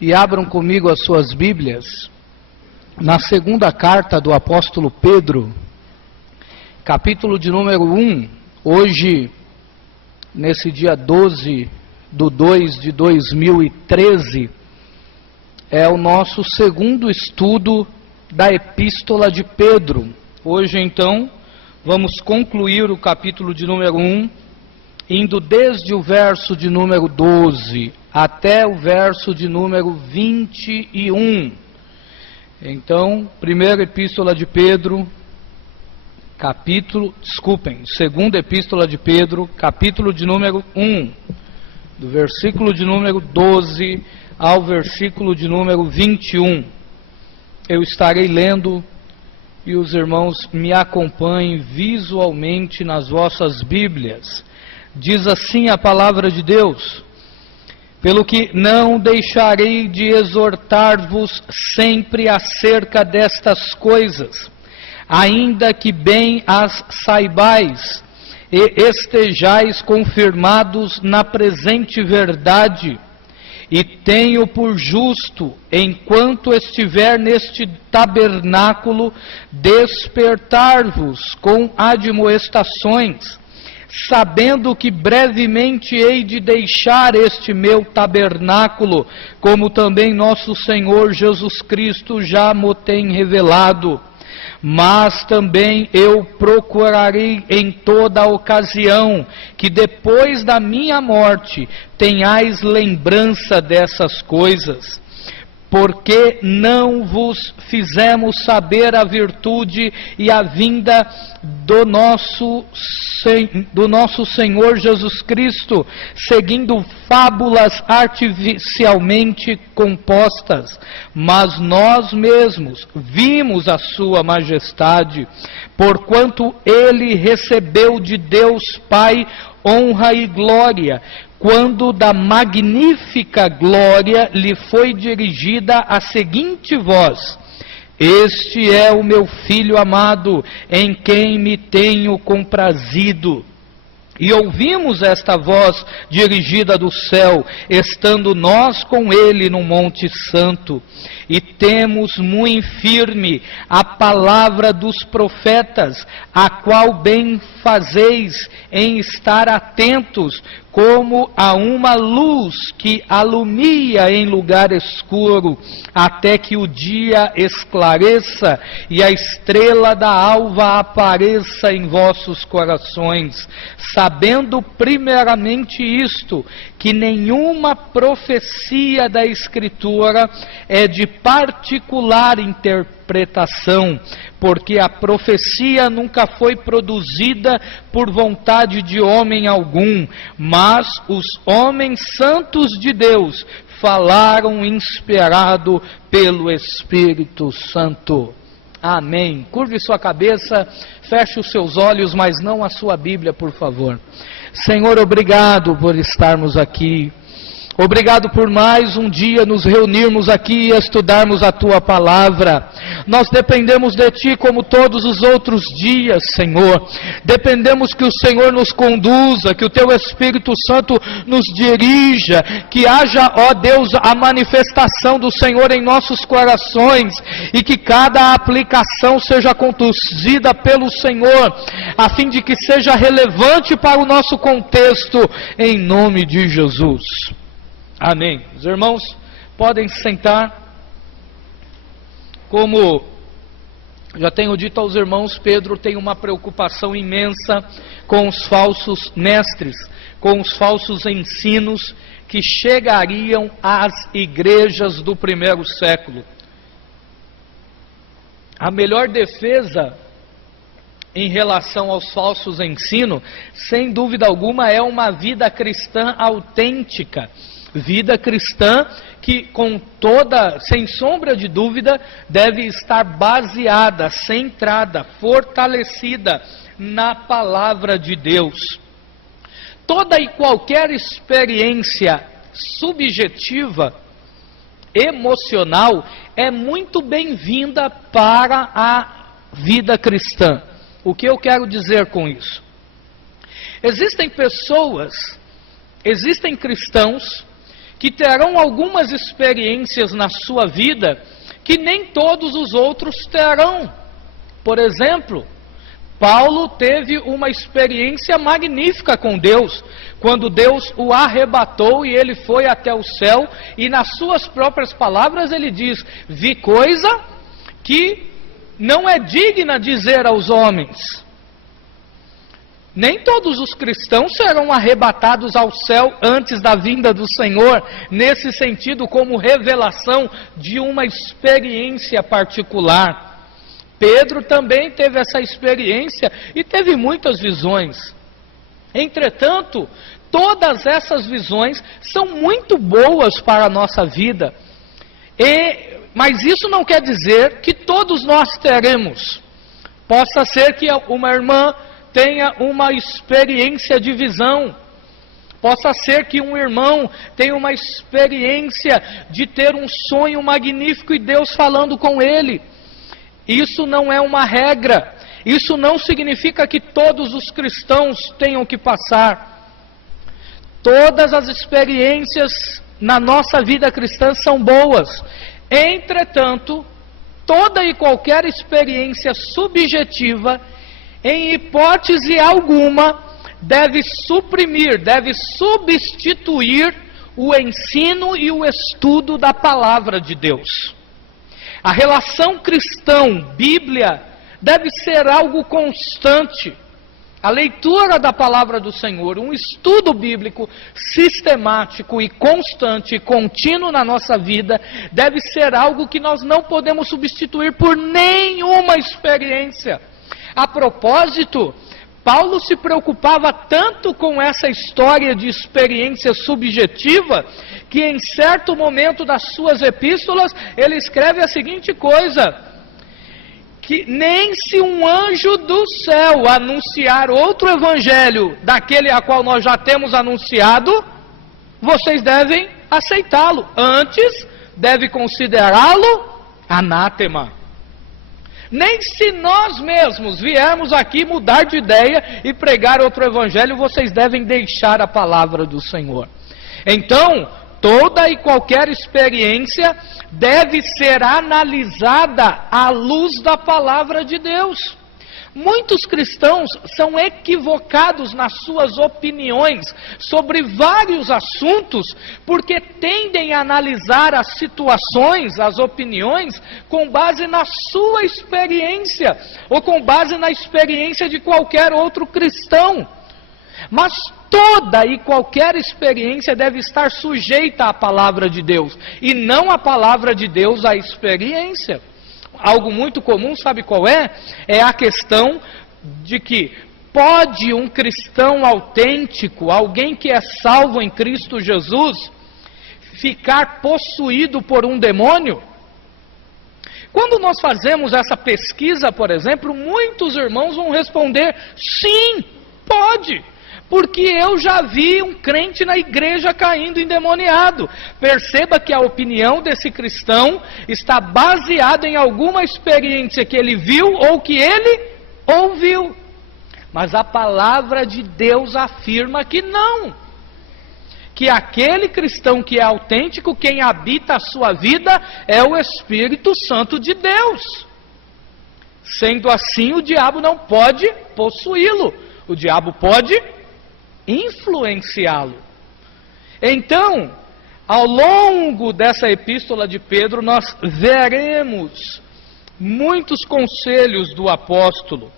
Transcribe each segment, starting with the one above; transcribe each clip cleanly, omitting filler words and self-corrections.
e abram comigo as suas Bíblias na segunda carta do apóstolo Pedro, capítulo de número 1, hoje, nesse dia 12/2/2013, é o nosso segundo estudo da Epístola de Pedro. Hoje, então, vamos concluir o capítulo de número 1, indo desde o verso de número 12 até o verso de número 21. Então, primeira Epístola de Pedro, segunda Epístola de Pedro, capítulo de número 1, do versículo de número 12 ao versículo de número 21. Eu estarei lendo e os irmãos me acompanhem visualmente nas vossas Bíblias. Diz assim a palavra de Deus: pelo que não deixarei de exortar-vos sempre acerca destas coisas, ainda que bem as saibais, e estejais confirmados na presente verdade, e tenho por justo, enquanto estiver neste tabernáculo, despertar-vos com admoestações, sabendo que brevemente hei de deixar este meu tabernáculo, como também nosso Senhor Jesus Cristo já mo tem revelado. Mas também eu procurarei em toda ocasião que depois da minha morte tenhais lembrança dessas coisas, porque não vos fizemos saber a virtude e a vinda do nosso Senhor Jesus Cristo, seguindo fábulas artificialmente compostas, mas nós mesmos vimos a sua majestade, porquanto ele recebeu de Deus Pai honra e glória, quando da magnífica glória lhe foi dirigida a seguinte voz: este é o meu Filho amado, em quem me tenho comprazido. E ouvimos esta voz dirigida do céu, estando nós com ele no Monte Santo. E temos muito firme a palavra dos profetas, a qual bem fazeis em estar atentos, como a uma luz que alumia em lugar escuro, até que o dia esclareça e a estrela da alva apareça em vossos corações, sabendo primeiramente isto, que nenhuma profecia da Escritura é de particular interpretação, porque a profecia nunca foi produzida por vontade de homem algum, mas os homens santos de Deus falaram inspirado pelo Espírito Santo. Amém. Curve sua cabeça, feche os seus olhos, mas não a sua Bíblia, por favor. Senhor, obrigado por estarmos aqui. Obrigado por mais um dia nos reunirmos aqui e estudarmos a Tua Palavra. Nós dependemos de Ti como todos os outros dias, Senhor. Dependemos que o Senhor nos conduza, que o Teu Espírito Santo nos dirija, que haja, ó Deus, a manifestação do Senhor em nossos corações e que cada aplicação seja conduzida pelo Senhor, a fim de que seja relevante para o nosso contexto, em nome de Jesus. Amém. Os irmãos podem se sentar. Como já tenho dito aos irmãos, Pedro tem uma preocupação imensa com os falsos mestres, com os falsos ensinos que chegariam às igrejas do primeiro século. A melhor defesa em relação aos falsos ensinos, sem dúvida alguma, é uma vida cristã autêntica. Vida cristã que, sem sombra de dúvida, deve estar baseada, centrada, fortalecida na palavra de Deus. Toda e qualquer experiência subjetiva, emocional, é muito bem-vinda para a vida cristã. O que eu quero dizer com isso? Existem cristãos que terão algumas experiências na sua vida que nem todos os outros terão. Por exemplo, Paulo teve uma experiência magnífica com Deus, quando Deus o arrebatou e ele foi até o céu, e nas suas próprias palavras ele diz: vi coisa que não é digna dizer aos homens. Nem todos os cristãos serão arrebatados ao céu antes da vinda do Senhor, nesse sentido, como revelação de uma experiência particular. Pedro também teve essa experiência e teve muitas visões. Entretanto, todas essas visões são muito boas para a nossa vida. Mas isso não quer dizer que todos nós teremos. Possa ser que uma irmã tenha uma experiência de visão. Possa ser que um irmão tenha uma experiência de ter um sonho magnífico e Deus falando com ele. Isso não é uma regra. Isso não significa que todos os cristãos tenham que passar. Todas as experiências na nossa vida cristã são boas. Entretanto, toda e qualquer experiência subjetiva, em hipótese alguma, deve suprimir, deve substituir o ensino e o estudo da palavra de Deus. A relação cristão-Bíblia deve ser algo constante. A leitura da palavra do Senhor, um estudo bíblico sistemático e constante e contínuo na nossa vida, deve ser algo que nós não podemos substituir por nenhuma experiência. A propósito, Paulo se preocupava tanto com essa história de experiência subjetiva, que em certo momento das suas epístolas, ele escreve a seguinte coisa: que nem se um anjo do céu anunciar outro evangelho daquele a qual nós já temos anunciado, vocês devem aceitá-lo. Antes, deve considerá-lo anátema. Nem se nós mesmos viermos aqui mudar de ideia e pregar outro evangelho, vocês devem deixar a palavra do Senhor. Então, toda e qualquer experiência deve ser analisada à luz da palavra de Deus. Muitos cristãos são equivocados nas suas opiniões sobre vários assuntos, porque tendem a analisar as situações, as opiniões, com base na sua experiência, ou com base na experiência de qualquer outro cristão. Mas toda e qualquer experiência deve estar sujeita à palavra de Deus, e não a palavra de Deus à experiência. Algo muito comum, sabe qual é? É a questão de que pode um cristão autêntico, alguém que é salvo em Cristo Jesus, ficar possuído por um demônio? Quando nós fazemos essa pesquisa, por exemplo, muitos irmãos vão responder: sim, pode. Porque eu já vi um crente na igreja caindo endemoniado. Perceba que a opinião desse cristão está baseada em alguma experiência que ele viu ou que ele ouviu. Mas a palavra de Deus afirma que não. Que aquele cristão que é autêntico, quem habita a sua vida é o Espírito Santo de Deus. Sendo assim, o diabo não pode possuí-lo. O diabo pode influenciá-lo. Então, ao longo dessa epístola de Pedro, nós veremos muitos conselhos do apóstolo.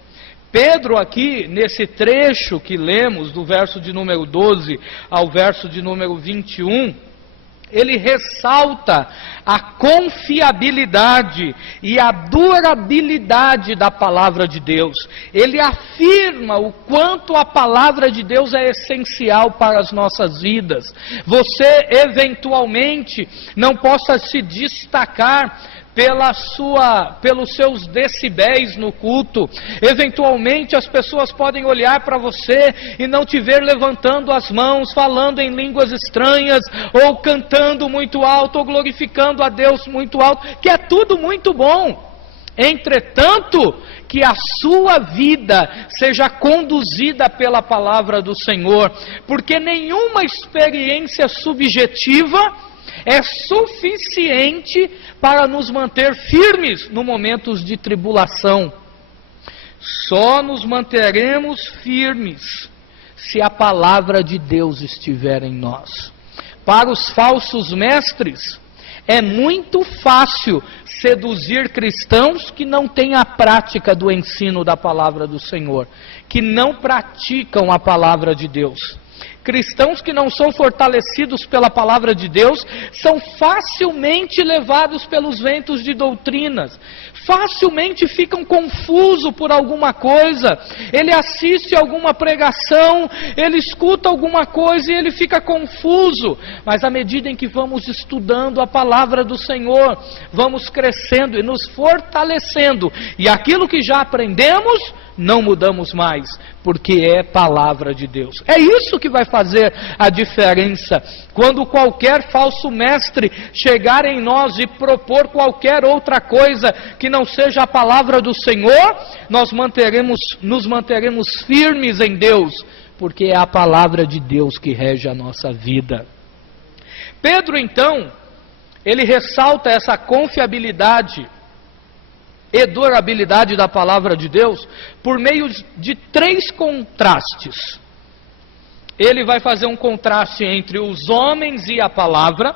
Pedro aqui, nesse trecho que lemos, do verso de número 12 ao verso de número 21, ele ressalta a confiabilidade e a durabilidade da palavra de Deus. Ele afirma o quanto a palavra de Deus é essencial para as nossas vidas. Você, eventualmente, não possa se destacar pelos seus decibéis no culto. Eventualmente as pessoas podem olhar para você e não te ver levantando as mãos, falando em línguas estranhas, ou cantando muito alto, ou glorificando a Deus muito alto, que é tudo muito bom. Entretanto, que a sua vida seja conduzida pela palavra do Senhor, porque nenhuma experiência subjetiva é suficiente para nos manter firmes no momentos de tribulação. Só nos manteremos firmes se a palavra de Deus estiver em nós. Para os falsos mestres, é muito fácil seduzir cristãos que não têm a prática do ensino da palavra do Senhor, que não praticam a palavra de Deus. Cristãos que não são fortalecidos pela palavra de Deus são facilmente levados pelos ventos de doutrinas, facilmente ficam confusos por alguma coisa. Ele assiste alguma pregação, ele escuta alguma coisa e ele fica confuso. Mas à medida em que vamos estudando a palavra do Senhor, vamos crescendo e nos fortalecendo, e aquilo que já aprendemos, não mudamos mais, porque é palavra de Deus. É isso que vai fazer a diferença. Quando qualquer falso mestre chegar em nós e propor qualquer outra coisa que não seja a palavra do Senhor, nos manteremos firmes em Deus, porque é a palavra de Deus que rege a nossa vida. Pedro, então, ele ressalta essa confiabilidade e durabilidade da palavra de Deus por meio de 3 contrastes. Ele vai fazer um contraste entre os homens e a palavra,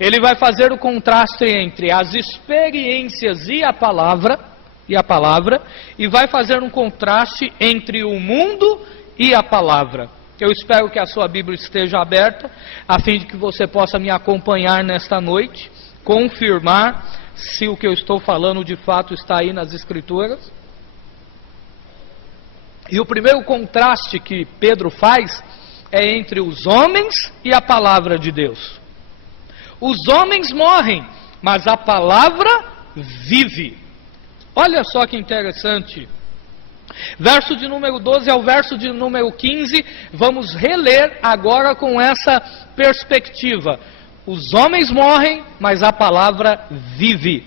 ele vai fazer o contraste entre as experiências e a palavra, e vai fazer um contraste entre o mundo e a palavra. Eu espero que a sua Bíblia esteja aberta, a fim de que você possa me acompanhar nesta noite, confirmar se o que eu estou falando de fato está aí nas Escrituras. E o primeiro contraste que Pedro faz é entre os homens e a palavra de Deus. Os homens morrem, mas a palavra vive. Olha só que interessante. Verso de número 12 ao verso de número 15, vamos reler agora com essa perspectiva. Os homens morrem, mas a palavra vive.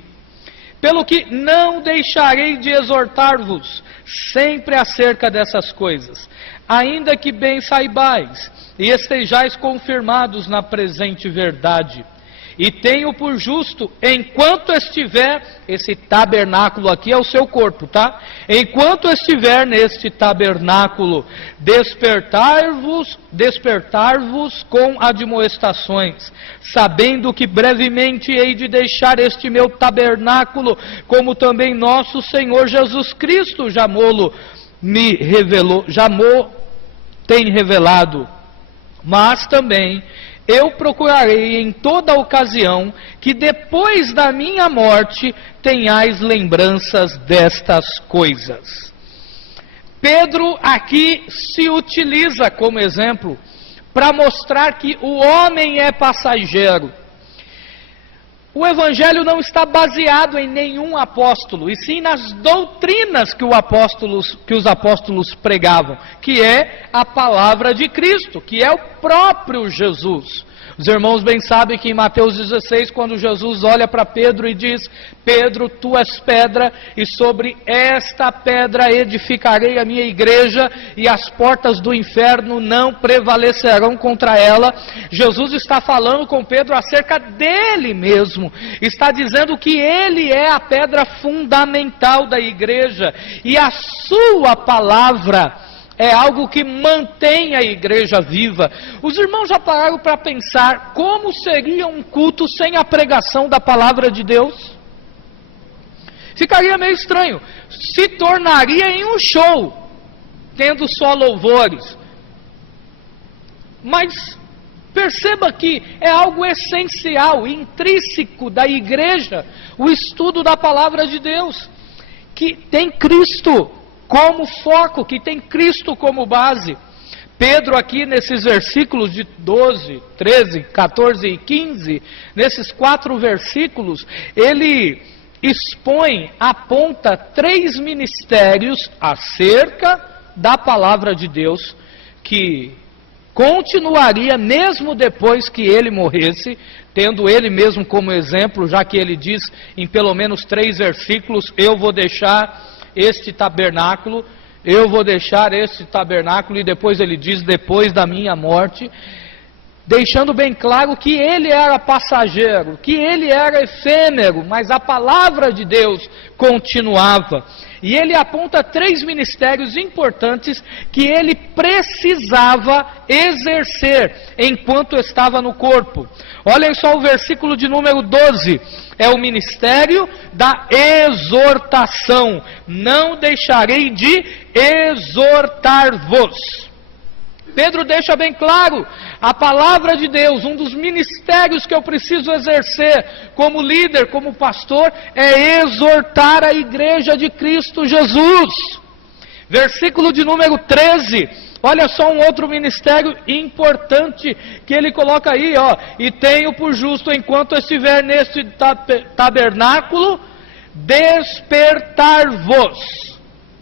Pelo que não deixarei de exortar-vos sempre acerca dessas coisas, ainda que bem saibais e estejais confirmados na presente verdade. E tenho por justo, enquanto estiver, esse tabernáculo aqui é o seu corpo, tá? Enquanto estiver neste tabernáculo, despertar-vos com admoestações, sabendo que brevemente hei de deixar este meu tabernáculo, como também nosso Senhor Jesus Cristo já mo tem revelado. Mas também eu procurarei em toda ocasião que depois da minha morte tenhais lembranças destas coisas. Pedro aqui se utiliza como exemplo para mostrar que o homem é passageiro. O Evangelho não está baseado em nenhum apóstolo, e sim nas doutrinas que os apóstolos pregavam, que é a palavra de Cristo, que é o próprio Jesus. Os irmãos bem sabem que em Mateus 16, quando Jesus olha para Pedro e diz: Pedro, tu és pedra, e sobre esta pedra edificarei a minha igreja, e as portas do inferno não prevalecerão contra ela. Jesus está falando com Pedro acerca dele mesmo, está dizendo que ele é a pedra fundamental da igreja, e a sua palavra é algo que mantém a igreja viva. Os irmãos já pararam para pensar como seria um culto sem a pregação da palavra de Deus? Ficaria meio estranho. Se tornaria em um show, tendo só louvores. Mas perceba que é algo essencial, intrínseco da igreja, o estudo da palavra de Deus, que tem Cristo como foco, que tem Cristo como base. Pedro aqui nesses versículos de 12, 13, 14 e 15, nesses 4 versículos, ele expõe, aponta 3 ministérios acerca da palavra de Deus, que continuaria mesmo depois que ele morresse, tendo ele mesmo como exemplo, já que ele diz em pelo menos 3 versículos, eu vou deixar este tabernáculo, e depois ele diz, depois da minha morte, deixando bem claro que ele era passageiro, que ele era efêmero, mas a palavra de Deus continuava. E ele aponta 3 ministérios importantes que ele precisava exercer enquanto estava no corpo. Olhem só o versículo de número 12. É o ministério da exortação. Não deixarei de exortar-vos. Pedro deixa bem claro, a palavra de Deus, um dos ministérios que eu preciso exercer como líder, como pastor, é exortar a igreja de Cristo Jesus. Versículo de número 13, olha só um outro ministério importante que ele coloca aí, ó. E tenho por justo, enquanto estiver neste tabernáculo, despertar-vos.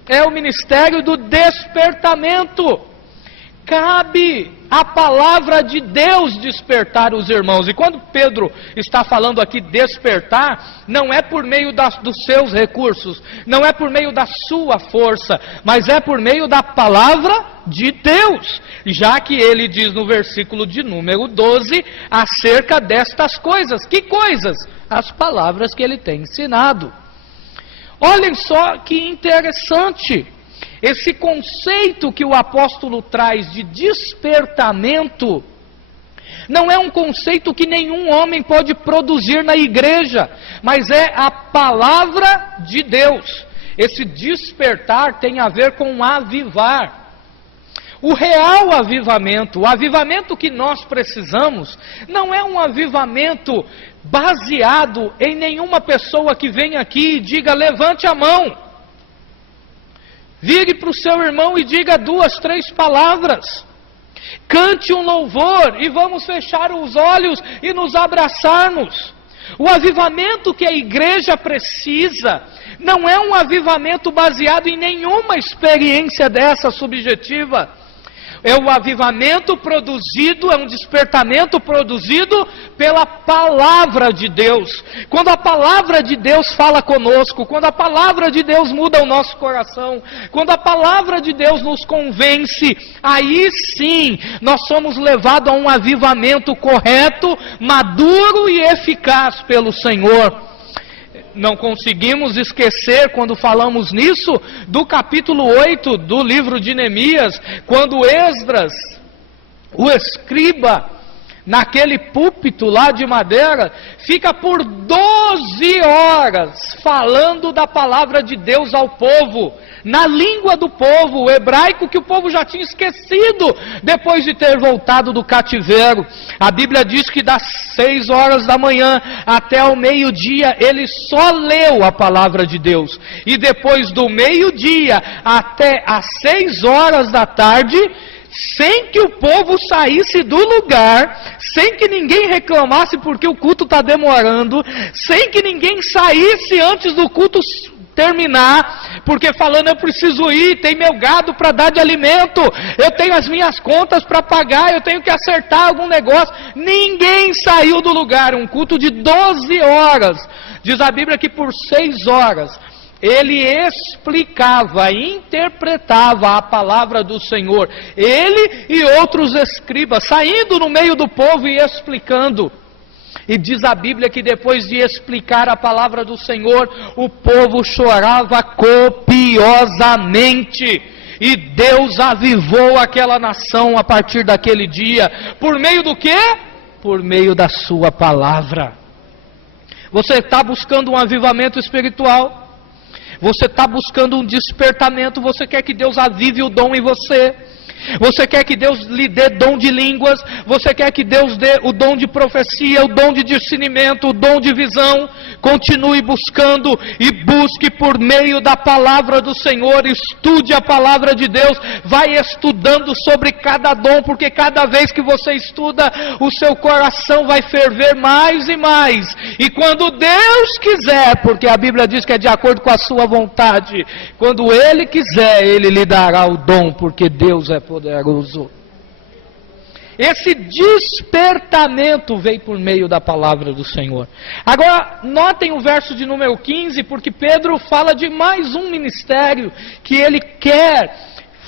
É o ministério do despertamento. Cabe a palavra de Deus despertar os irmãos. E quando Pedro está falando aqui despertar, não é por meio dos seus recursos, não é por meio da sua força, mas é por meio da palavra de Deus. Já que ele diz no versículo de número 12, acerca destas coisas. Que coisas? As palavras que ele tem ensinado. Olhem só que interessante. Esse conceito que o apóstolo traz de despertamento, não é um conceito que nenhum homem pode produzir na igreja, mas é a palavra de Deus. Esse despertar tem a ver com avivar. O real avivamento, o avivamento que nós precisamos, não é um avivamento baseado em nenhuma pessoa que venha aqui e diga, levante a mão. Vire para o seu irmão e diga 2, 3 palavras. Cante um louvor e vamos fechar os olhos e nos abraçarmos. O avivamento que a igreja precisa não é um avivamento baseado em nenhuma experiência dessa subjetiva. É um avivamento produzido, é um despertamento produzido pela palavra de Deus. Quando a palavra de Deus fala conosco, quando a palavra de Deus muda o nosso coração, quando a palavra de Deus nos convence, aí sim nós somos levados a um avivamento correto, maduro e eficaz pelo Senhor. Não conseguimos esquecer, quando falamos nisso, do capítulo 8 do livro de Neemias, quando Esdras, o escriba, naquele púlpito lá de madeira, fica por 12 horas falando da palavra de Deus ao povo, na língua do povo, o hebraico que o povo já tinha esquecido depois de ter voltado do cativeiro. A Bíblia diz que das 6 horas da manhã até o meio-dia ele só leu a palavra de Deus, e depois do meio-dia até as 6 horas da tarde, sem que o povo saísse do lugar, sem que ninguém reclamasse porque o culto está demorando, sem que ninguém saísse antes do culto terminar, porque falando eu preciso ir, tem meu gado para dar de alimento, eu tenho as minhas contas para pagar, eu tenho que acertar algum negócio. Ninguém saiu do lugar, um culto de 12 horas, diz a Bíblia que por 6 horas, ele explicava, interpretava a palavra do Senhor, ele e outros escribas, saindo no meio do povo e explicando. E diz a Bíblia que depois de explicar a palavra do Senhor, o povo chorava copiosamente. E Deus avivou aquela nação a partir daquele dia. Por meio do quê? Por meio da sua palavra. Você está buscando um avivamento espiritual? Você está buscando um despertamento? Você quer que Deus avive o dom em você? Você quer que Deus lhe dê dom de línguas? Você quer que Deus dê o dom de profecia, o dom de discernimento, o dom de visão? Continue buscando e busque por meio da palavra do Senhor. Estude a palavra de Deus. Vai estudando sobre cada dom, porque cada vez que você estuda, o seu coração vai ferver mais e mais. E quando Deus quiser, porque a Bíblia diz que é de acordo com a sua vontade, quando Ele quiser, Ele lhe dará o dom, porque Deus é poderoso. Esse despertamento veio por meio da palavra do Senhor. Agora, notem o verso de número 15, porque Pedro fala de mais um ministério que ele quer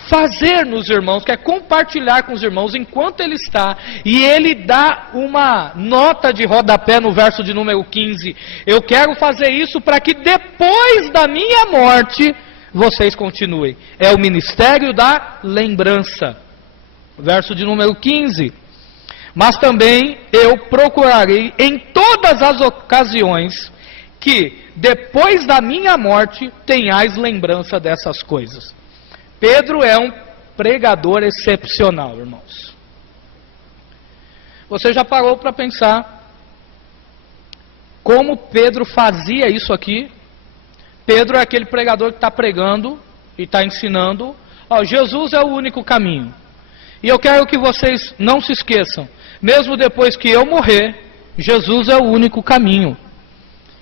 fazer nos irmãos, quer compartilhar com os irmãos enquanto ele está, e ele dá uma nota de rodapé no verso de número 15. Eu quero fazer isso para que depois da minha morte, vocês continuem. É o ministério da lembrança. Verso de número 15. Mas também eu procurarei em todas as ocasiões que depois da minha morte tenhais lembrança dessas coisas. Pedro é um pregador excepcional, irmãos. Você já parou para pensar como Pedro fazia isso aqui? Pedro é aquele pregador que está pregando e está ensinando. Jesus é o único caminho. E eu quero que vocês não se esqueçam, mesmo depois que eu morrer, Jesus é o único caminho.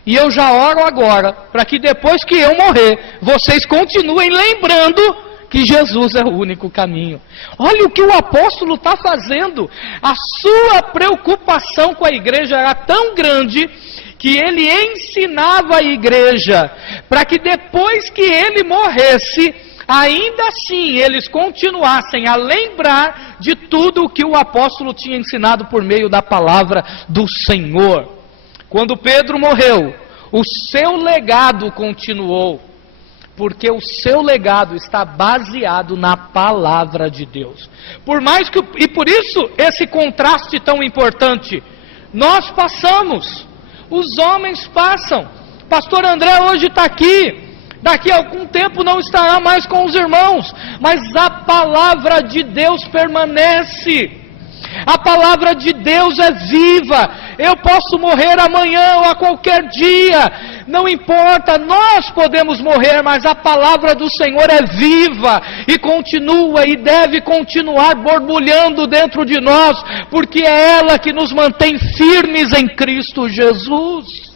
E eu já oro agora, para que depois que eu morrer, vocês continuem lembrando que Jesus é o único caminho. Olha o que o apóstolo está fazendo. A sua preocupação com a igreja era tão grande que ele ensinava a igreja para que depois que ele morresse, ainda assim eles continuassem a lembrar de tudo o que o apóstolo tinha ensinado por meio da palavra do Senhor. Quando Pedro morreu, o seu legado continuou, porque o seu legado está baseado na palavra de Deus. E por isso esse contraste tão importante. Nós passamos, os homens passam. Pastor André hoje está aqui. Daqui a algum tempo não estará mais com os irmãos, mas a palavra de Deus permanece. A palavra de Deus é viva. Eu posso morrer amanhã ou a qualquer dia, não importa, nós podemos morrer, mas a palavra do Senhor é viva e continua e deve continuar borbulhando dentro de nós, porque é ela que nos mantém firmes em Cristo Jesus.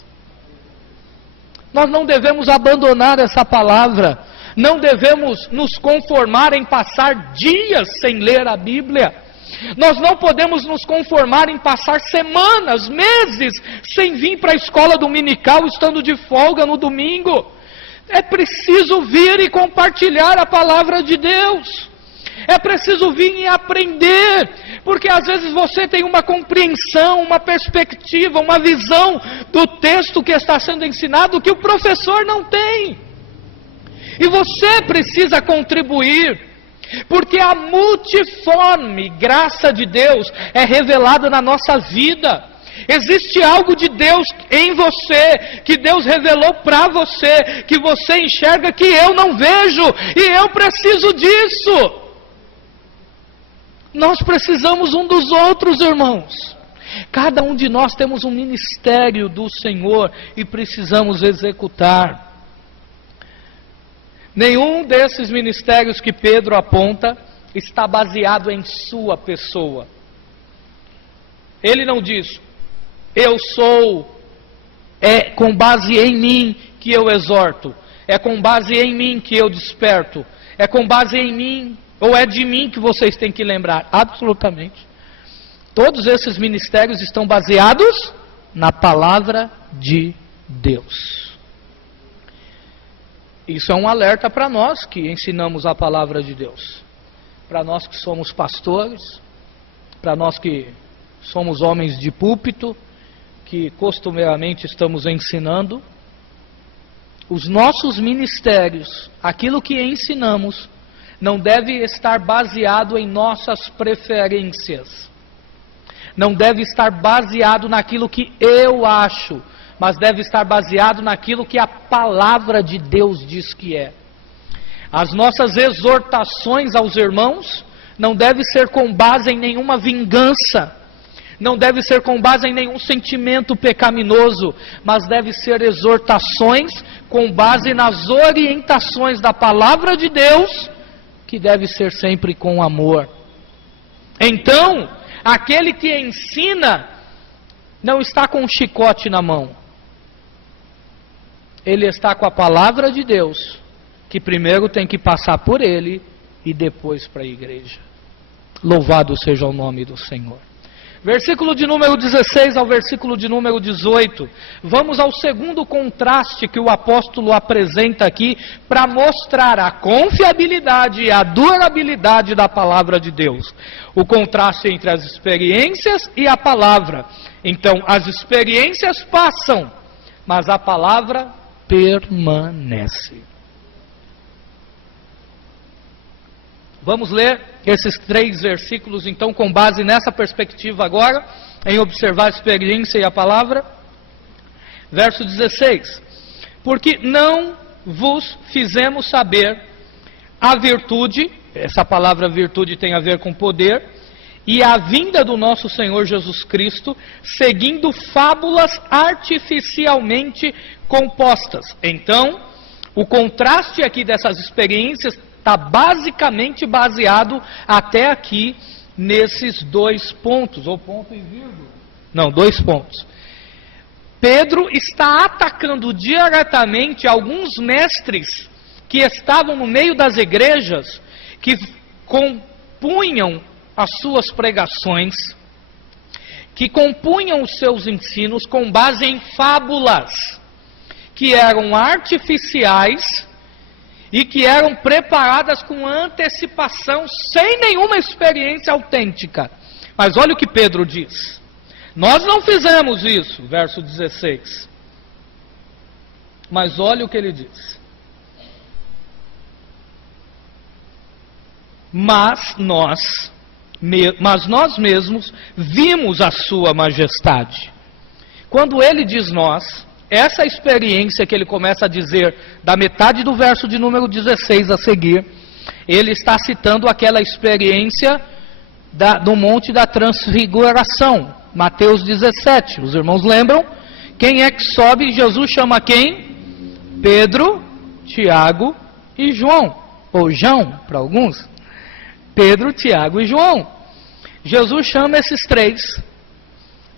Nós não devemos abandonar essa palavra, não devemos nos conformar em passar dias sem ler a Bíblia, nós não podemos nos conformar em passar semanas, meses, sem vir para a escola dominical, estando de folga no domingo. É preciso vir e compartilhar a palavra de Deus, é preciso vir e aprender, porque às vezes você tem uma compreensão, uma perspectiva, uma visão do texto que está sendo ensinado que o professor não tem. E você precisa contribuir, porque a multiforme graça de Deus é revelada na nossa vida. Existe algo de Deus em você, que Deus revelou para você, que você enxerga que eu não vejo, e eu preciso disso. Nós precisamos um dos outros, irmãos. Cada um de nós temos um ministério do Senhor e precisamos executar. Nenhum desses ministérios que Pedro aponta está baseado em sua pessoa. Ele não diz, eu sou, é com base em mim que eu exorto, é com base em mim que eu desperto, é com base em mim, ou é de mim que vocês têm que lembrar. Absolutamente. Todos esses ministérios estão baseados na palavra de Deus. Isso é um alerta para nós que ensinamos a palavra de Deus. Para nós que somos pastores, para nós que somos homens de púlpito, que costumeiramente estamos ensinando, os nossos ministérios, aquilo que ensinamos, não deve estar baseado em nossas preferências. Não deve estar baseado naquilo que eu acho, mas deve estar baseado naquilo que a palavra de Deus diz que é. As nossas exortações aos irmãos não deve ser com base em nenhuma vingança, não deve ser com base em nenhum sentimento pecaminoso, mas deve ser exortações com base nas orientações da palavra de Deus, que deve ser sempre com amor. Então, aquele que ensina não está com um chicote na mão. Ele está com a palavra de Deus, que primeiro tem que passar por ele e depois para a igreja. Louvado seja o nome do Senhor. Versículo de número 16 ao versículo de número 18. Vamos ao segundo contraste que o apóstolo apresenta aqui para mostrar a confiabilidade e a durabilidade da palavra de Deus. O contraste entre as experiências e a palavra. Então, as experiências passam, mas a palavra permanece. Vamos ler esses 3 versículos, então, com base nessa perspectiva agora, em observar a experiência e a palavra. Verso 16. Porque não vos fizemos saber a virtude, essa palavra virtude tem a ver com poder, e a vinda do nosso Senhor Jesus Cristo, seguindo fábulas artificialmente compostas. Então, o contraste aqui dessas experiências está basicamente baseado até aqui nesses 2 pontos, ou ponto e vírgula. Não, 2 pontos. Pedro está atacando diretamente alguns mestres que estavam no meio das igrejas, que compunham as suas pregações, que compunham os seus ensinos com base em fábulas, que eram artificiais, e que eram preparadas com antecipação, sem nenhuma experiência autêntica. Mas olha o que Pedro diz. Nós não fizemos isso, verso 16. Mas olha o que ele diz. Mas nós mesmos vimos a sua majestade. Quando ele diz nós, essa experiência que ele começa a dizer, da metade do verso de número 16 a seguir, ele está citando aquela experiência do Monte da Transfiguração, Mateus 17. Os irmãos lembram? Quem é que sobe? Jesus chama quem? Pedro, Tiago e João, ou João para alguns. Pedro, Tiago e João. Jesus chama esses 3.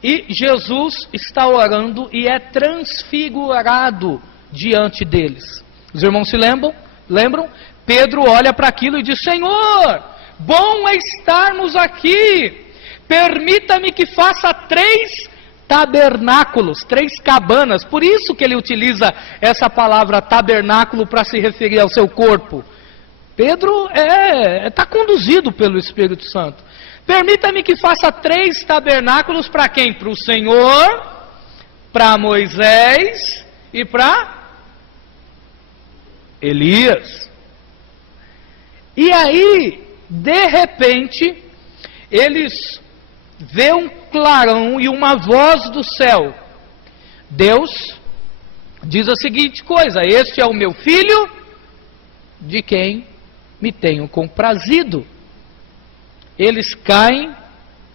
E Jesus está orando e é transfigurado diante deles. Os irmãos se lembram? Pedro olha para aquilo e diz: Senhor, bom é estarmos aqui. Permita-me que faça 3 tabernáculos, 3 cabanas. Por isso que ele utiliza essa palavra tabernáculo para se referir ao seu corpo. Pedro está conduzido pelo Espírito Santo. Permita-me que faça 3 tabernáculos para quem? Para o Senhor, para Moisés e para Elias. E aí, de repente, eles vêem um clarão e uma voz do céu. Deus diz a seguinte coisa: este é o meu filho, de quem me tenho comprazido. Eles caem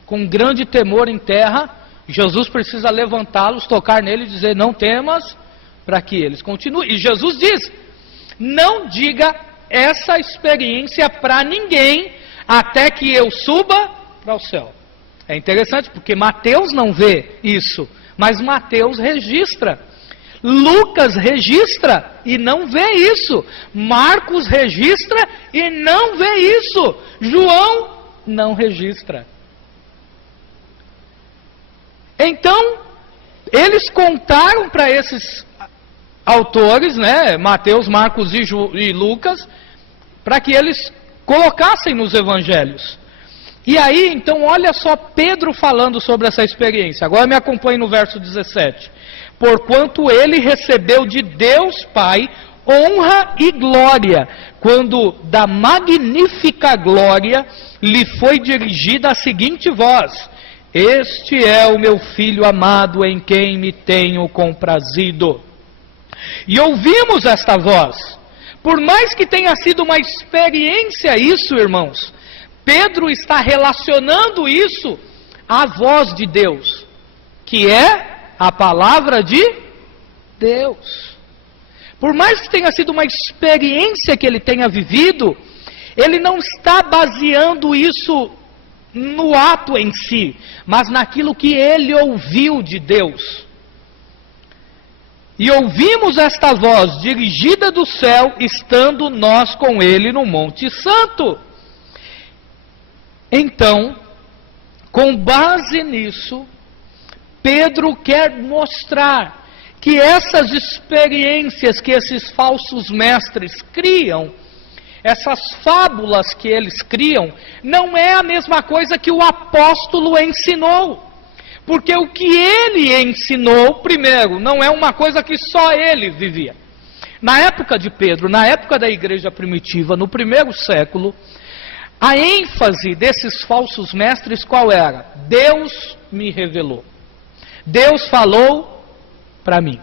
com grande temor em terra. Jesus precisa levantá-los, tocar nele e dizer: não temas, para que eles continuem. E Jesus diz: não diga essa experiência para ninguém, até que eu suba para o céu. É interessante, porque Mateus não vê isso, mas Mateus registra. Lucas registra e não vê isso. Marcos registra e não vê isso. João não registra. Então, eles contaram para esses autores, né, Mateus, Marcos e Lucas, para que eles colocassem nos evangelhos. E aí, então, olha só Pedro falando sobre essa experiência. Agora me acompanhe no verso 17. Porquanto ele recebeu de Deus Pai honra e glória, quando da magnífica glória lhe foi dirigida a seguinte voz: este é o meu filho amado, em quem me tenho comprazido. E ouvimos esta voz. Por mais que tenha sido uma experiência isso, irmãos, Pedro está relacionando isso à voz de Deus, que é a palavra de Deus. Por mais que tenha sido uma experiência que ele tenha vivido, ele não está baseando isso no ato em si, mas naquilo que ele ouviu de Deus. E ouvimos esta voz dirigida do céu, estando nós com ele no Monte Santo. Então, com base nisso, Pedro quer mostrar que essas experiências que esses falsos mestres criam, essas fábulas que eles criam, não é a mesma coisa que o apóstolo ensinou. Porque o que ele ensinou, primeiro, não é uma coisa que só ele vivia. Na época de Pedro, na época da igreja primitiva, no primeiro século, a ênfase desses falsos mestres qual era? Deus me revelou. Deus falou para mim.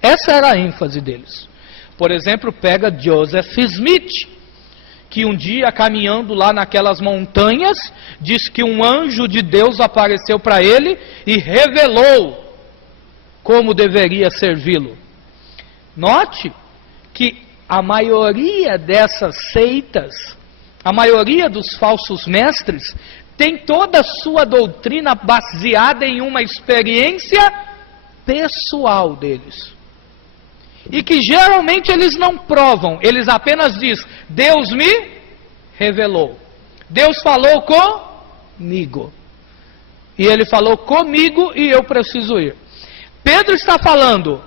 Essa era a ênfase deles. Por exemplo, pega Joseph Smith, que um dia caminhando lá naquelas montanhas, diz que um anjo de Deus apareceu para ele e revelou como deveria servi-lo. Note que a maioria dessas seitas, a maioria dos falsos mestres, tem toda a sua doutrina baseada em uma experiência pessoal deles. E que geralmente eles não provam, eles apenas dizem, Deus me revelou. Deus falou comigo. E ele falou comigo e eu preciso ir. Pedro está falando,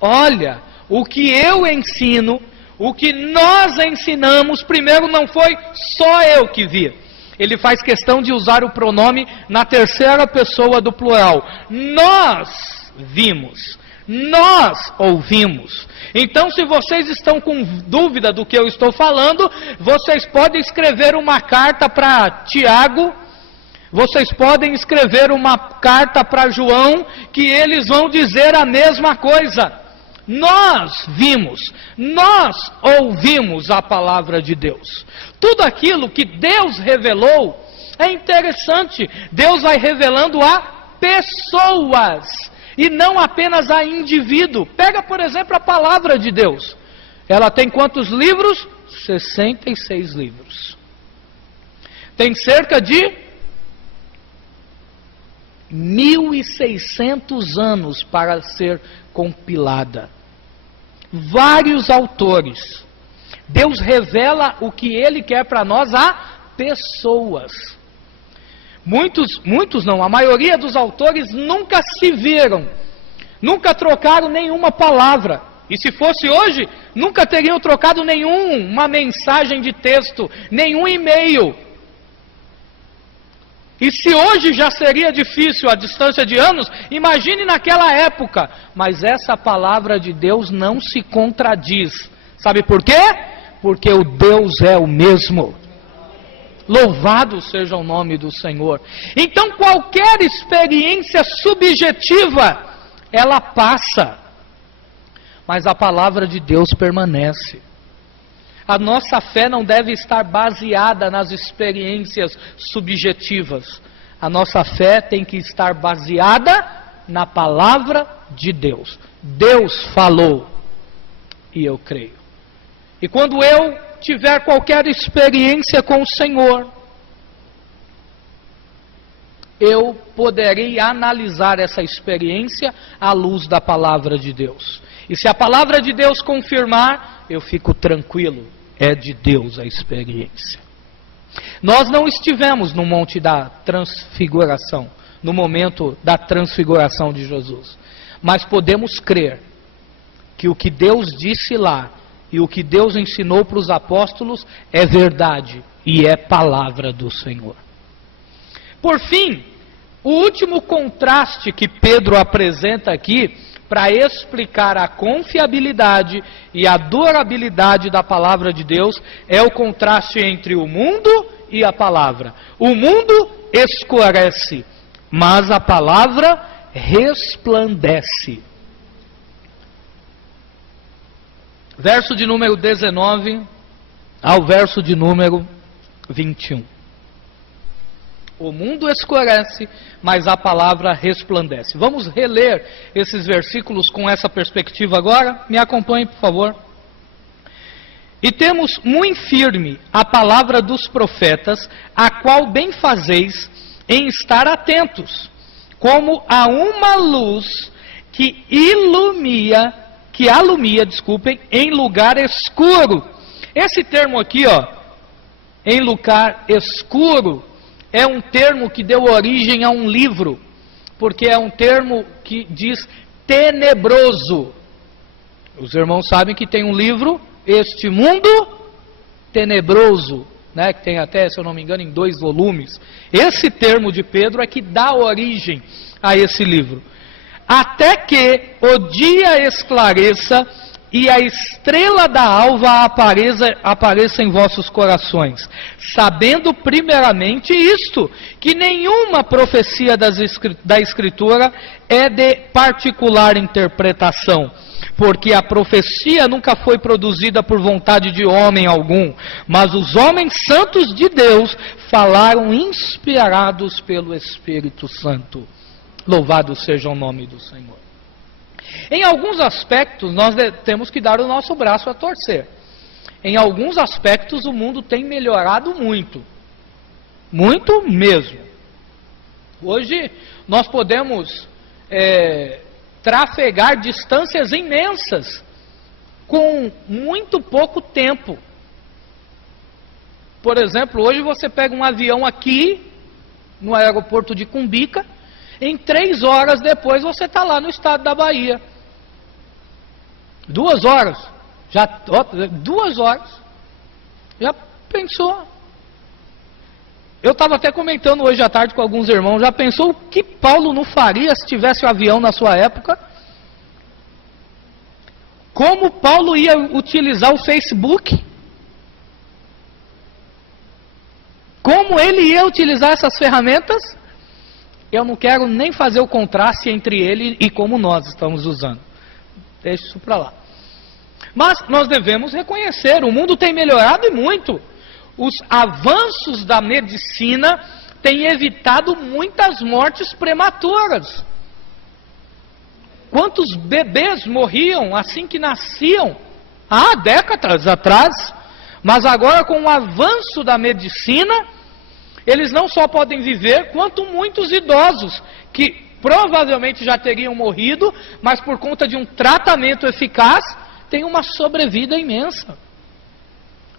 olha, o que eu ensino, o que nós ensinamos, primeiro não foi só eu que vi. Ele faz questão de usar o pronome na terceira pessoa do plural. Nós vimos. Nós ouvimos. Então, se vocês estão com dúvida do que eu estou falando, vocês podem escrever uma carta para Tiago, vocês podem escrever uma carta para João, que eles vão dizer a mesma coisa. Nós vimos, nós ouvimos a palavra de Deus. Tudo aquilo que Deus revelou é interessante. Deus vai revelando a pessoas e não apenas a indivíduo. Pega, por exemplo, a palavra de Deus. Ela tem quantos livros? 66 livros. Tem cerca de 1.600 anos para ser compilada. Vários autores. Deus revela o que Ele quer para nós a pessoas. Muitos não, a maioria dos autores nunca se viram, nunca trocaram nenhuma palavra. E se fosse hoje, nunca teriam trocado nenhuma mensagem de texto, nenhum e-mail. E se hoje já seria difícil a distância de anos, imagine naquela época. Mas essa palavra de Deus não se contradiz. Sabe por quê? Porque o Deus é o mesmo. Louvado seja o nome do Senhor. Então qualquer experiência subjetiva, ela passa. Mas a palavra de Deus permanece. A nossa fé não deve estar baseada nas experiências subjetivas. A nossa fé tem que estar baseada na palavra de Deus. Deus falou e eu creio. E quando eu tiver qualquer experiência com o Senhor, eu poderei analisar essa experiência à luz da palavra de Deus. E se a palavra de Deus confirmar, eu fico tranquilo, é de Deus a experiência. Nós não estivemos no monte da transfiguração, no momento da transfiguração de Jesus, mas podemos crer que o que Deus disse lá e o que Deus ensinou para os apóstolos é verdade e é palavra do Senhor. Por fim, o último contraste que Pedro apresenta aqui para explicar a confiabilidade e a durabilidade da palavra de Deus é o contraste entre o mundo e a palavra. O mundo escurece, mas a palavra resplandece. Verso de número 19 ao verso de número 21. O mundo escurece, mas a palavra resplandece. Vamos reler esses versículos com essa perspectiva agora? Me acompanhe, por favor. E temos muito firme a palavra dos profetas, a qual bem fazeis em estar atentos, como a uma luz que alumia, em lugar escuro. Esse termo aqui, em lugar escuro, é um termo que deu origem a um livro, porque é um termo que diz tenebroso. Os irmãos sabem que tem um livro, Este Mundo Tenebroso, né, que tem até, se eu não me engano, em 2 volumes. Esse termo de Pedro é que dá origem a esse livro. Até que o dia esclareça e a estrela da alva apareça em vossos corações, sabendo primeiramente isto, que nenhuma profecia da Escritura é de particular interpretação, porque a profecia nunca foi produzida por vontade de homem algum, mas os homens santos de Deus falaram inspirados pelo Espírito Santo. Louvado seja o nome do Senhor. Em alguns aspectos, nós temos que dar o nosso braço a torcer. Em alguns aspectos, o mundo tem melhorado muito. Muito mesmo. Hoje, nós podemos trafegar distâncias imensas com muito pouco tempo. Por exemplo, hoje você pega um avião aqui, no aeroporto de Cumbica, em 3 horas depois você está lá no estado da Bahia. 2 horas. 2 horas. Já pensou? Eu estava até comentando hoje à tarde com alguns irmãos, já pensou o que Paulo não faria se tivesse um avião na sua época? Como Paulo ia utilizar o Facebook? Como ele ia utilizar essas ferramentas? Eu não quero nem fazer o contraste entre ele e como nós estamos usando. Deixa isso para lá. Mas nós devemos reconhecer, o mundo tem melhorado e muito. Os avanços da medicina têm evitado muitas mortes prematuras. Quantos bebês morriam assim que nasciam? Há décadas atrás. Mas agora, com o avanço da medicina, eles não só podem viver, quanto muitos idosos, que provavelmente já teriam morrido, mas por conta de um tratamento eficaz, têm uma sobrevida imensa.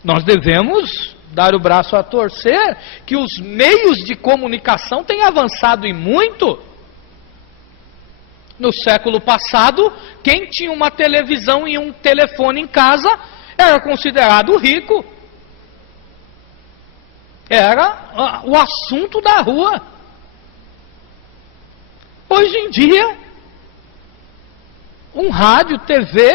Nós devemos dar o braço a torcer que os meios de comunicação têm avançado e muito. No século passado, quem tinha uma televisão e um telefone em casa era considerado rico. Era o assunto da rua. Hoje em dia, um rádio, TV,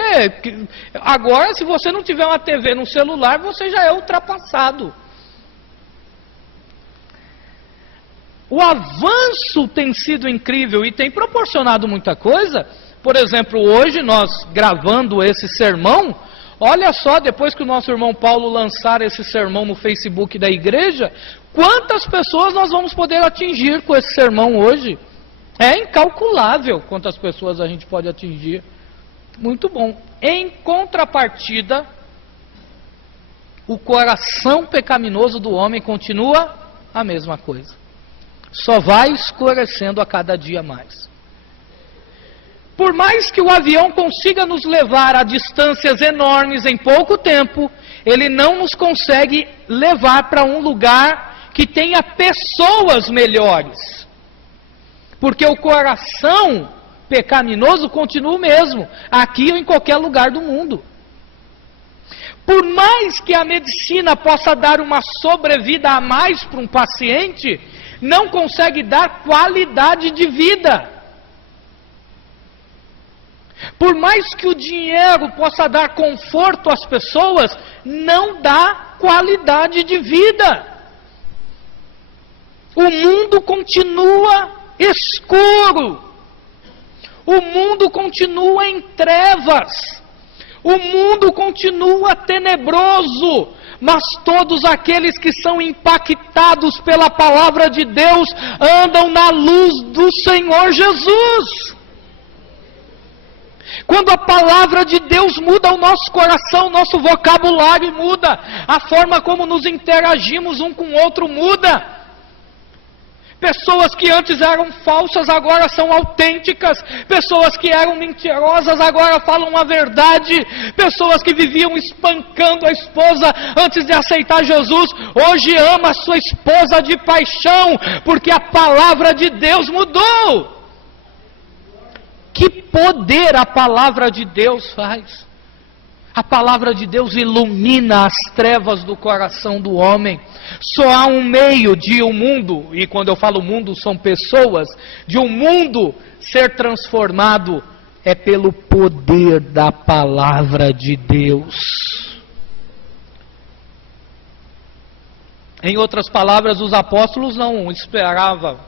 agora se você não tiver uma TV no celular, você já é ultrapassado. O avanço tem sido incrível e tem proporcionado muita coisa. Por exemplo, hoje nós gravando esse sermão, olha só, depois que o nosso irmão Paulo lançar esse sermão no Facebook da igreja, quantas pessoas nós vamos poder atingir com esse sermão hoje? É incalculável quantas pessoas a gente pode atingir. Muito bom. Em contrapartida, o coração pecaminoso do homem continua a mesma coisa. Só vai escurecendo a cada dia mais. Por mais que o avião consiga nos levar a distâncias enormes em pouco tempo, ele não nos consegue levar para um lugar que tenha pessoas melhores. Porque o coração pecaminoso continua o mesmo, aqui ou em qualquer lugar do mundo. Por mais que a medicina possa dar uma sobrevida a mais para um paciente, não consegue dar qualidade de vida. Por mais que o dinheiro possa dar conforto às pessoas, não dá qualidade de vida. O mundo continua escuro. O mundo continua em trevas. O mundo continua tenebroso. Mas todos aqueles que são impactados pela palavra de Deus andam na luz do Senhor Jesus. Quando a palavra de Deus muda o nosso coração, nosso vocabulário muda, a forma como nos interagimos um com o outro muda. Pessoas que antes eram falsas, agora são autênticas. Pessoas que eram mentirosas, agora falam a verdade. Pessoas que viviam espancando a esposa antes de aceitar Jesus, hoje ama a sua esposa de paixão, porque a palavra de Deus mudou. Que poder a palavra de Deus faz! A palavra de Deus ilumina as trevas do coração do homem. Só há um meio de um mundo, e quando eu falo mundo são pessoas, de um mundo ser transformado, é pelo poder da palavra de Deus. Em outras palavras, os apóstolos não esperavam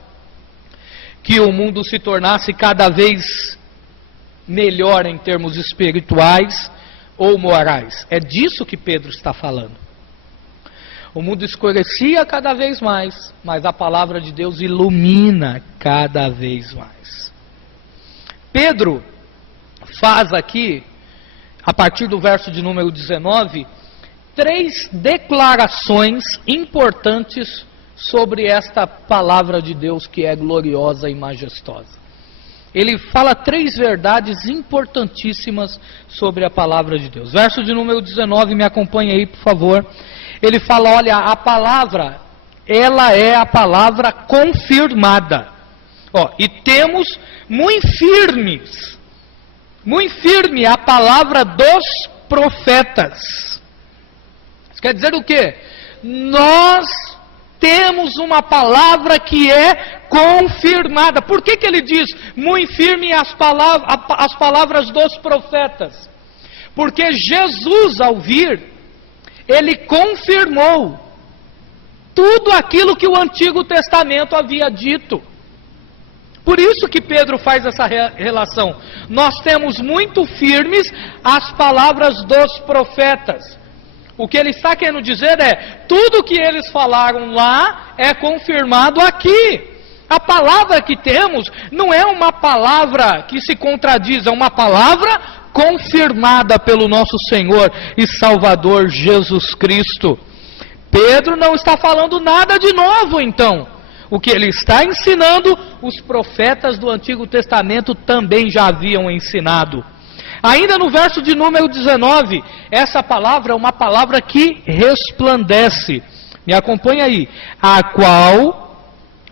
que o mundo se tornasse cada vez melhor em termos espirituais ou morais. É disso que Pedro está falando. O mundo escurecia cada vez mais, mas a palavra de Deus ilumina cada vez mais. Pedro faz aqui, a partir do verso de número 19, 3 declarações importantes sobre esta palavra de Deus que é gloriosa e majestosa. Ele fala 3 verdades importantíssimas sobre a palavra de Deus. Verso de número 19, me acompanha aí, por favor. Ele fala, olha, a palavra, ela é a palavra confirmada. E temos muito firme a palavra dos profetas. Isso quer dizer o quê? Nós temos uma palavra que é confirmada. Por que ele diz muito firme as palavras dos profetas? Porque Jesus, ao vir, ele confirmou tudo aquilo que o Antigo Testamento havia dito. Por isso que Pedro faz essa relação. Nós temos muito firmes as palavras dos profetas. O que ele está querendo dizer é, tudo que eles falaram lá é confirmado aqui. A palavra que temos não é uma palavra que se contradiz, é uma palavra confirmada pelo nosso Senhor e Salvador Jesus Cristo. Pedro não está falando nada de novo, então. O que ele está ensinando, os profetas do Antigo Testamento também já haviam ensinado. Ainda no verso de número 19, essa palavra é uma palavra que resplandece. Me acompanha aí. A qual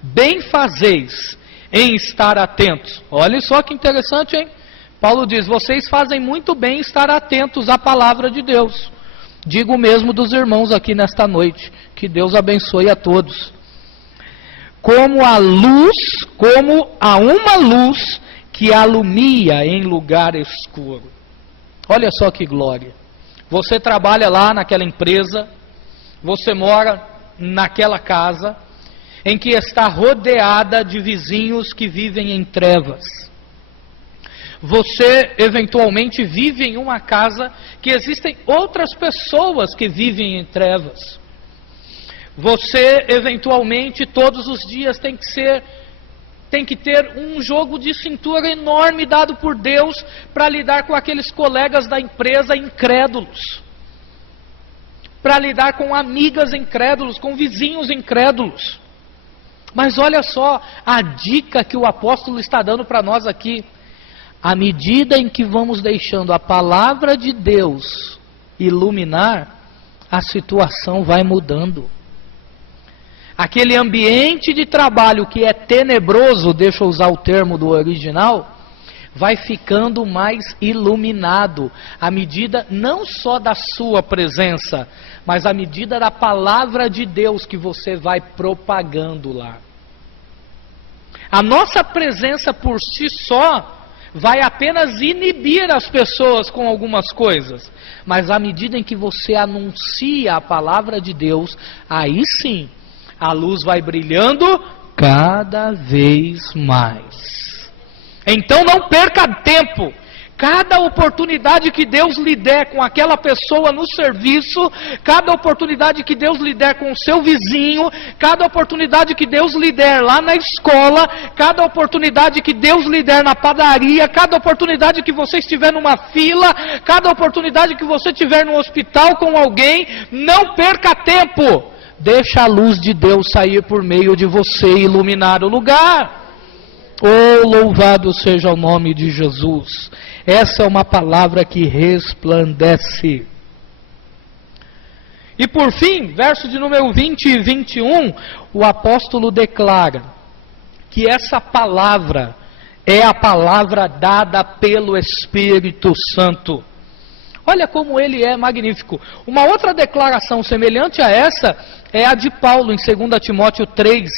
bem fazeis em estar atentos. Olha só que interessante, hein? Paulo diz, vocês fazem muito bem estar atentos à palavra de Deus. Digo mesmo dos irmãos aqui nesta noite. Que Deus abençoe a todos. Como a uma luz que alumia em lugar escuro. Olha só que glória. Você trabalha lá naquela empresa, você mora naquela casa, em que está rodeada de vizinhos que vivem em trevas. Você eventualmente vive em uma casa que existem outras pessoas que vivem em trevas. Você eventualmente todos os dias tem que ter um jogo de cintura enorme dado por Deus para lidar com aqueles colegas da empresa incrédulos. Para lidar com amigas incrédulos, com vizinhos incrédulos. Mas olha só a dica que o apóstolo está dando para nós aqui. À medida em que vamos deixando a palavra de Deus iluminar, a situação vai mudando. Aquele ambiente de trabalho que é tenebroso, deixa eu usar o termo do original, vai ficando mais iluminado, à medida não só da sua presença, mas à medida da palavra de Deus que você vai propagando lá. A nossa presença por si só vai apenas inibir as pessoas com algumas coisas, mas à medida em que você anuncia a palavra de Deus, aí sim, a luz vai brilhando cada vez mais. Então não perca tempo. Cada oportunidade que Deus lhe der com aquela pessoa no serviço, cada oportunidade que Deus lhe der com o seu vizinho, cada oportunidade que Deus lhe der lá na escola, cada oportunidade que Deus lhe der na padaria, cada oportunidade que você estiver numa fila, cada oportunidade que você estiver no hospital com alguém, não perca tempo. deixa a luz de Deus sair por meio de você e iluminar o lugar. Oh, louvado seja o nome de Jesus. Essa é uma palavra que resplandece. E por fim, verso de número 20 e 21, o apóstolo declara que essa palavra é a palavra dada pelo Espírito Santo. Olha como ele é magnífico. Uma outra declaração semelhante a essa é a de Paulo em 2 Timóteo 3,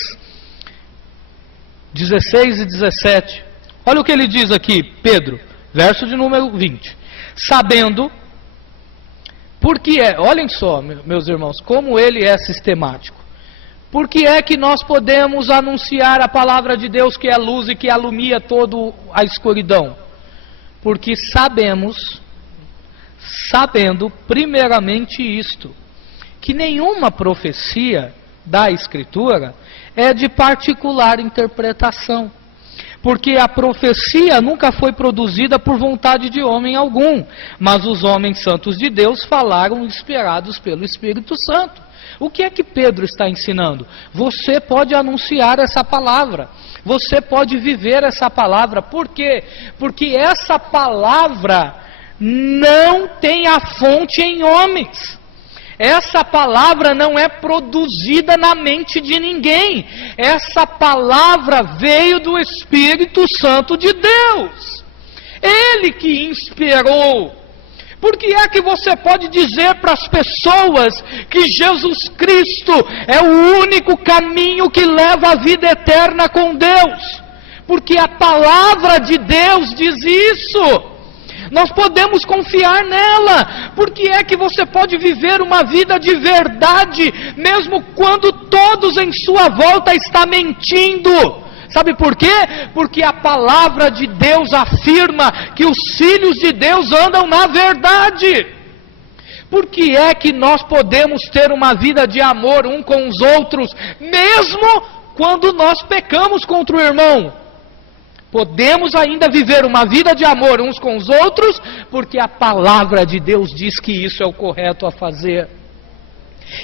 16 e 17. Olha o que ele diz aqui, Pedro, verso de número 20. Sabendo, porque olhem só, meus irmãos, como ele é sistemático. Por que é que nós podemos anunciar a palavra de Deus que é luz e que alumia toda a escuridão? Porque sabendo primeiramente isto, que nenhuma profecia da Escritura é de particular interpretação. Porque a profecia nunca foi produzida por vontade de homem algum, mas os homens santos de Deus falaram inspirados pelo Espírito Santo. O que é que Pedro está ensinando? Você pode anunciar essa palavra, você pode viver essa palavra. Por quê? Porque essa palavra não tem a fonte em homens. Essa palavra não é produzida na mente de ninguém. Essa palavra veio do Espírito Santo de Deus. Ele que inspirou. Por que é que você pode dizer para as pessoas que Jesus Cristo é o único caminho que leva à vida eterna com Deus? Porque a palavra de Deus diz isso. Nós podemos confiar nela. Por que é que você pode viver uma vida de verdade, mesmo quando todos em sua volta estão mentindo? Sabe por quê? Porque a palavra de Deus afirma que os filhos de Deus andam na verdade. Por que é que nós podemos ter uma vida de amor um com os outros, mesmo quando nós pecamos contra o irmão? Podemos ainda viver uma vida de amor uns com os outros, porque a palavra de Deus diz que isso é o correto a fazer.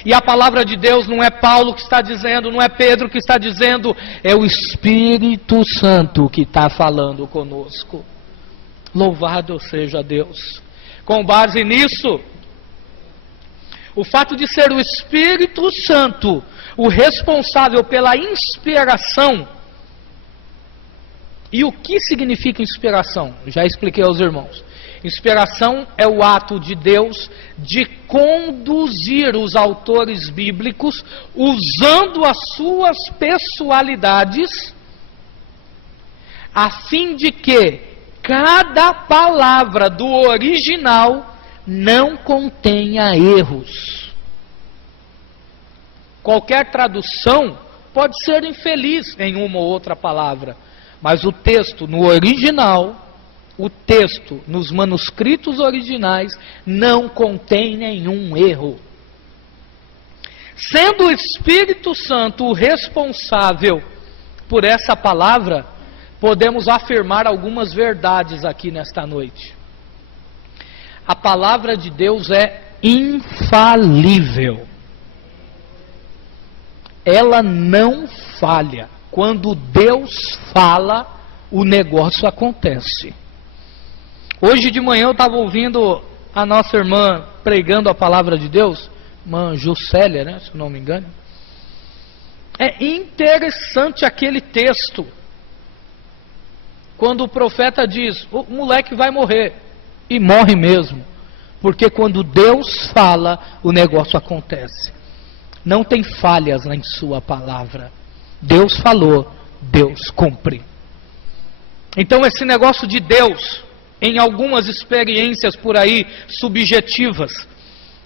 E a palavra de Deus não é Paulo que está dizendo, não é Pedro que está dizendo, é o Espírito Santo que está falando conosco. Louvado seja Deus. Com base nisso, o fato de ser o Espírito Santo o responsável pela inspiração. E o que significa inspiração? Já expliquei aos irmãos. Inspiração é o ato de Deus de conduzir os autores bíblicos usando as suas pessoalidades, a fim de que cada palavra do original não contenha erros. Qualquer tradução pode ser infeliz em uma ou outra palavra, mas o texto no original, o texto nos manuscritos originais não contém nenhum erro. Sendo o Espírito Santo o responsável por essa palavra, podemos afirmar algumas verdades aqui nesta noite. A palavra de Deus é infalível. Ela não falha. Quando Deus fala, o negócio acontece. Hoje de manhã eu estava ouvindo a nossa irmã pregando a palavra de Deus, irmã Juscelia, né, se eu não me engano. É interessante aquele texto, quando o profeta diz, o moleque vai morrer, e morre mesmo, porque quando Deus fala, o negócio acontece. Não tem falhas em sua palavra. Deus falou, Deus cumpre. Então esse negócio de Deus, em algumas experiências por aí subjetivas,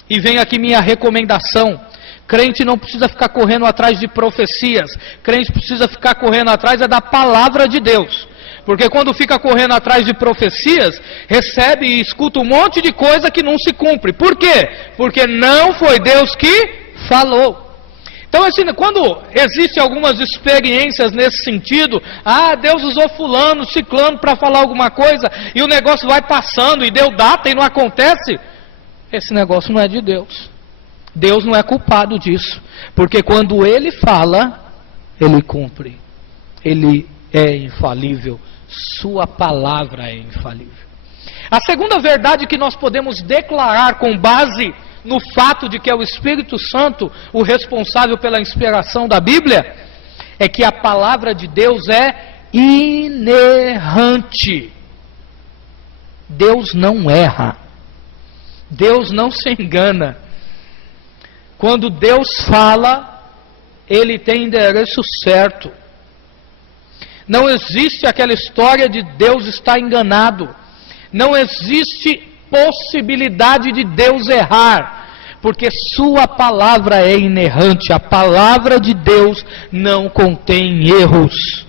e vem aqui minha recomendação: crente não precisa ficar correndo atrás de profecias, crente precisa ficar correndo atrás da palavra de Deus, porque quando fica correndo atrás de profecias, recebe e escuta um monte de coisa que não se cumpre. Por quê? Porque não foi Deus que falou. Então, assim, quando existem algumas experiências nesse sentido, Deus usou fulano, ciclano para falar alguma coisa, e o negócio vai passando, e deu data e não acontece, esse negócio não é de Deus. Deus não é culpado disso, porque quando Ele fala, Ele cumpre. Ele é infalível. Sua palavra é infalível. A segunda verdade que nós podemos declarar com base no fato de que é o Espírito Santo o responsável pela inspiração da Bíblia, é que a palavra de Deus é inerrante. Deus não erra. Deus não se engana. Quando Deus fala, Ele tem endereço certo. Não existe aquela história de Deus estar enganado. Não existe possibilidade de Deus errar, porque sua palavra é inerrante. A palavra de Deus não contém erros.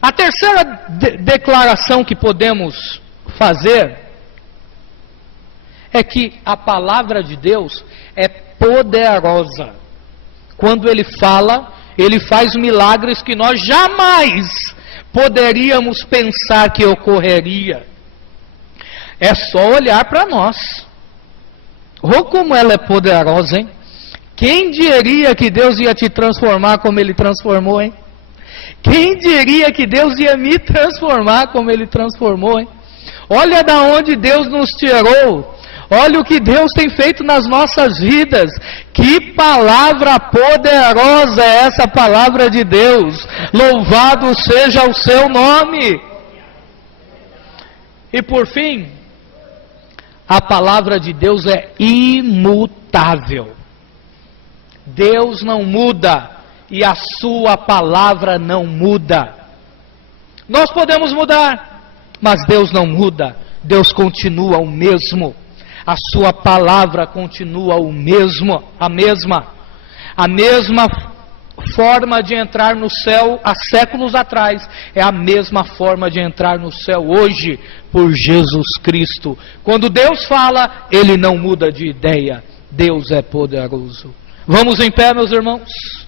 A terceira declaração que podemos fazer é que a palavra de Deus é poderosa. Quando Ele fala, Ele faz milagres que nós jamais poderíamos pensar que ocorreria. É só olhar para nós. Oh, como ela é poderosa, hein? Quem diria que Deus ia te transformar como Ele transformou, hein? Quem diria que Deus ia me transformar como Ele transformou, hein? Olha da onde Deus nos tirou. Olha o que Deus tem feito nas nossas vidas. Que palavra poderosa é essa palavra de Deus. Louvado seja o seu nome. E por fim, a palavra de Deus é imutável. Deus não muda e a sua palavra não muda. Nós podemos mudar, mas Deus não muda. Deus continua o mesmo. A sua palavra continua a mesma forma de entrar no céu há séculos atrás, é a mesma forma de entrar no céu hoje, por Jesus Cristo. Quando Deus fala, Ele não muda de ideia. Deus é poderoso. Vamos em pé, meus irmãos?